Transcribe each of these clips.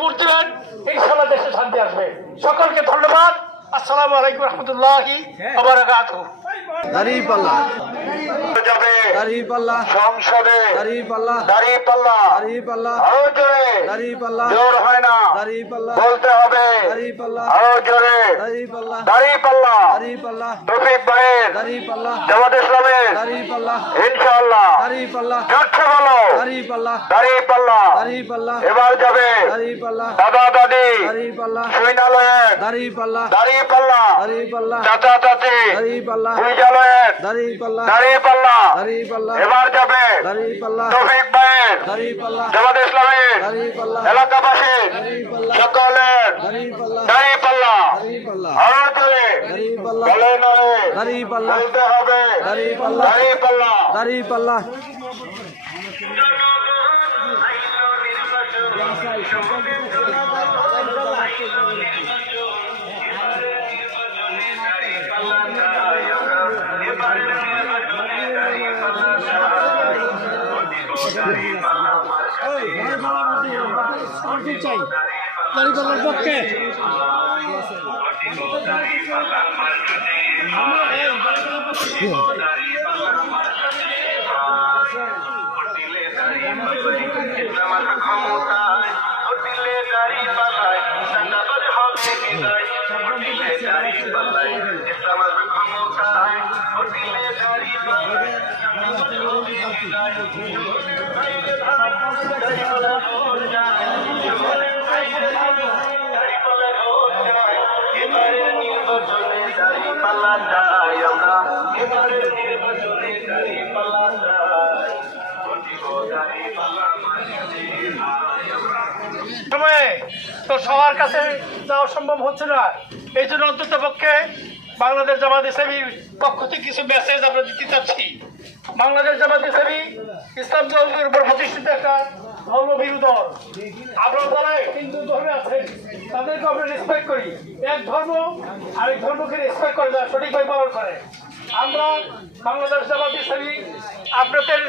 Vote দেবেন, ইনশাআল্লাহ দেশে শান্তি আসবে। সকলকে ধন্যবাদ। আসসালামু আলাইকুম রহমতুল্লাহি ওয়া বারাকাতুহু। দাঁড়িপাল্লা যাবে দাঁড়িপাল্লা সংসদে দাঁড়িপাল্লা দাঁড়িপাল্লা দাঁড়িপাল্লা আরো জোরে দাঁড়িপাল্লা জোর হয় না দাঁড়িপাল্লা বলতে হবে দাঁড়িপাল্লা আরো জোরে দাঁড়িপাল্লা দাঁড়িপাল্লা দাঁড়িপাল্লা তৌফিক ভাইয়ের দাঁড়িপাল্লা জামাত ইসলামের দাঁড়িপাল্লা ইনশাআল্লাহ দাঁড়িপাল্লা জোরছে বলো দাঁড়িপাল্লা দাঁড়িপাল্লা দাঁড়িপাল্লা এবার যাবে দাঁড়িপাল্লা দাদা দাদি দাঁড়িপাল্লা সুইনালয়ের দাঁড়িপাল্লা দাঁড়িপাল্লা দাঁড়িপাল্লা চাচা চাচি দাঁড়িপাল্লা বুঝালয়ের দাঁড়িপাল্লা দাঁড়িপাল্লা দাঁড়িপাল্লা এবার যাবে দাঁড়িপাল্লা তৌফিক ভাইয়ের দাঁড়িপাল্লা জামাত ইসলামের দাঁড়িপাল্লা এলাকাবাসী দাঁড়িপাল্লা সকলের দাঁড়িপাল্লা দাঁড়িপাল্লা দাঁড়িপাল্লা আরো জোরে দাঁড়িপাল্লা বলে নয় দাঁড়িপাল্লা বলতে হবে দাঁড়িপাল্লা দাঁড়িপাল্লা দাঁড়িপাল্লা চাই দাঁড়িপাল্লার পক্ষে সময়ে তো সবার কাছে যাওয়া সম্ভব হচ্ছে না। এই জন্য অন্তত পক্ষে বাংলাদেশ জামাত ইসলামীর পক্ষ থেকে কিছু মেসেজ আমরা দিতে চাচ্ছি। বাংলাদেশ জামাত ইসলামী ইসলাম ধর্মের উপর প্রতিষ্ঠিত একটা ধর্মবিরোধী দল। আমরা যারা হিন্দু ধর্মে আছেন তাদেরকে আমরা রেসপেক্ট করি। এক ধর্ম আরেক ধর্মকে রেসপেক্ট করে না, সঠিকভাবে পালন করে। আমরা বাংলাদেশ জামাত ইসলামী আপনাদের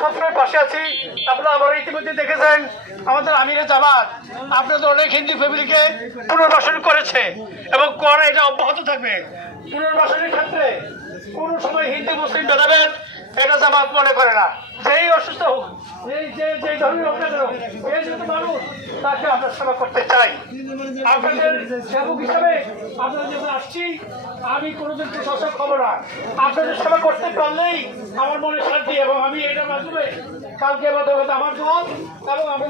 সবসময় পাশে আছি। আপনারা আমরা ইতিমধ্যে দেখেছেন আমাদের আমিরে জামাত আপনাদের অনেক হিন্দু ফ্যামিলিকে পুনর্বাসন করেছে এবং করে, এটা অব্যাহত থাকবে। পুনর্বাসনের ক্ষেত্রে কোনো সময় হিন্দু মুসলিম ভেদাভেদ এটা জামাত মনে করে না। যেই অসুস্থ হোক, যে ধর্মীয় হোক না কেন, এই যত মানুষ তাকে আমরা সেবা করতে চাই। আপনাদের সেবক হিসাবে আপনারা যেখানে আসছি, আমি কোনোদিন কুশাসক হব না। আপনাদের সেবা করতে পারলেই আমার মনে শান্তি, এবং আমি এটার মাধ্যমে কালকে আমার দল এবং আমি